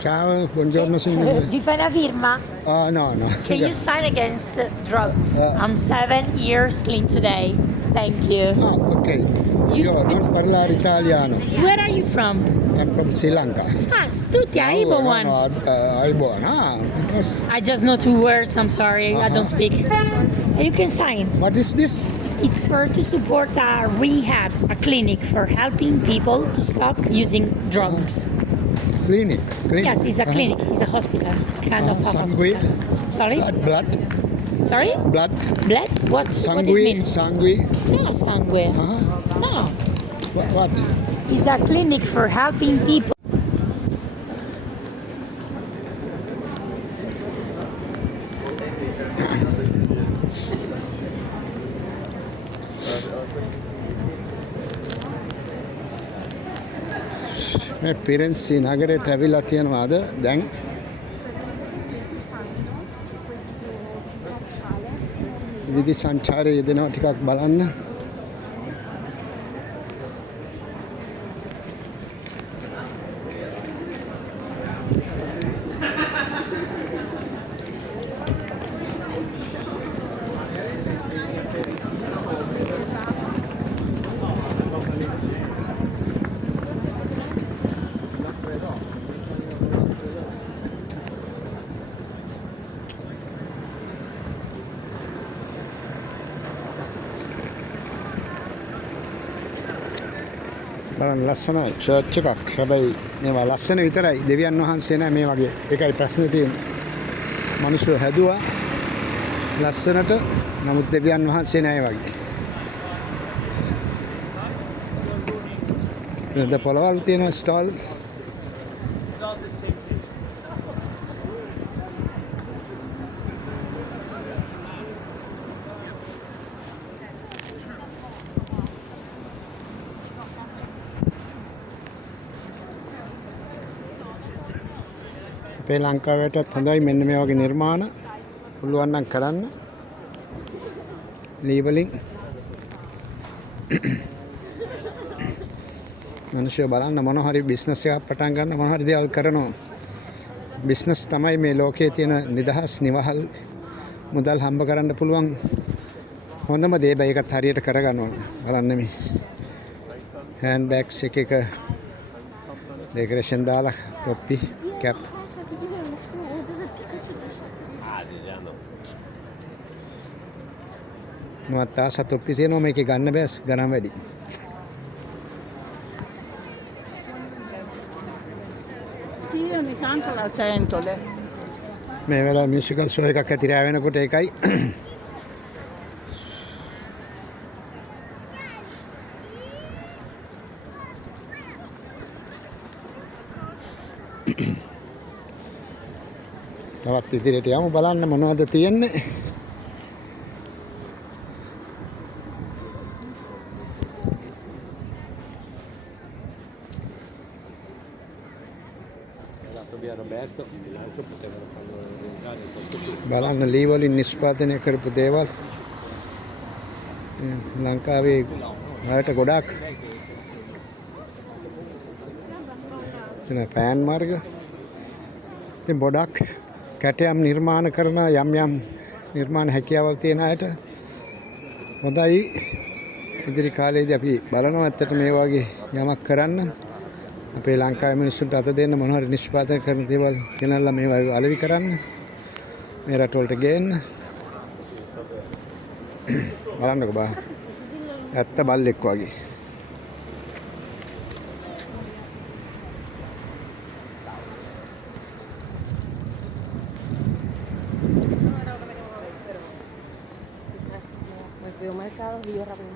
Ciao, buongiorno signore. Vi fai una firma? No, no. Can you sign against drugs? I'm 7 years clean today. Thank you. Ah, ok. Io non parlare italiano. Where are you from? I'm from Sri Lanka. Ah, Stuti, Aibo one. Aibuan. Ah, yes. I just know 2 words, I'm sorry, I don't speak. You can sign. What is this? It's for to support a rehab, a clinic for helping people to stop using drugs. Clinic. Yes, it's a clinic, it's a hospital, kind of a Sangue. hospital. Sorry? Blood. Sorry? Blood. Blood? What does it mean? Sangue. No, sangue. Uh-huh. No. What? It's a clinic for helping people. මේ පිරෙන්සි නගරයට ඇවිල්ලා තියෙනවාද දැන් විදි සංචාරයේ යෙදෙනවා ටිකක් බලන්න බලන්න ලස්සන චර්ච් එකක්. හැබැයි මේවා ලස්සන විතරයි. දෙවියන් වහන්සේ නෑ මේ වගේ. ඒකයි ප්‍රශ්නේ තියෙන්නේ. මිනිස්සු හැදුවා ලස්සනට. නමුත් දෙවියන් වහන්සේ නෑ වගේ. ද පොළවල් තියෙන ස්ටෝල්. අපේ ලංකාවටත් හොඳයි මෙන්න මේ වගේ නිර්මාණ පුළුවන් නම් කරන්න ලීවලින් මිනිස්සු බලන්න මොන හරි බිස්නස් එකක් පටන් ගන්න මොන හරි දේවල් කරනවා බිස්නස් තමයි මේ ලෝකයේ තියෙන නිදහස් නිවහල් මුදල් හම්බ කරන්න පුළුවන් හොඳම දේ බයි එකත් හරියට කරගන්න ඕන බලන්න මේ හෑන්ඩ් බෑග්ස් එක ඩෙකරේෂන් දාලා තොප්පි කැප් මත්තා සතොප්පි තියෙනවා මේකේ ගන්න බෑ ගණන් වැඩි. Sì, ogni tanto la sento. මේ වෙලාව මියුසිකල් ෂෝ එකක් ඇති රෑ වෙනකොට ඒකයි. තවත් ඉදිරියට යමු බලන්න මොනවද තියෙන්නේ. බලන්න ලී වලින් නිෂ්පාදනය කරපු දේවල් ලංකාවේ වලට ගොඩාක් තියෙන පෑන් මාර්ග ඉතින් ගොඩක් කැටයම් නිර්මාණ කරන යම් යම් නිර්මාණ හැකියාවල් තියෙන අයට හොඳයි ඉදිරි කාලේදී අපි බලනවා ඇත්තට මේ වගේ යමක් කරන්න අපේ ලංකාවේ මිනිස්සුන්ට අත දෙන්න මොන හරි නිෂ්පාදනය කරන දේවල් ගෙනල්ලා මේ වගේ අලෙවි කරන්න මේ රටවලට ගේන්න බලන්නකෝ බා ඇත්ත බල්ලෙක් වගේ Veo mercados y yo rápido.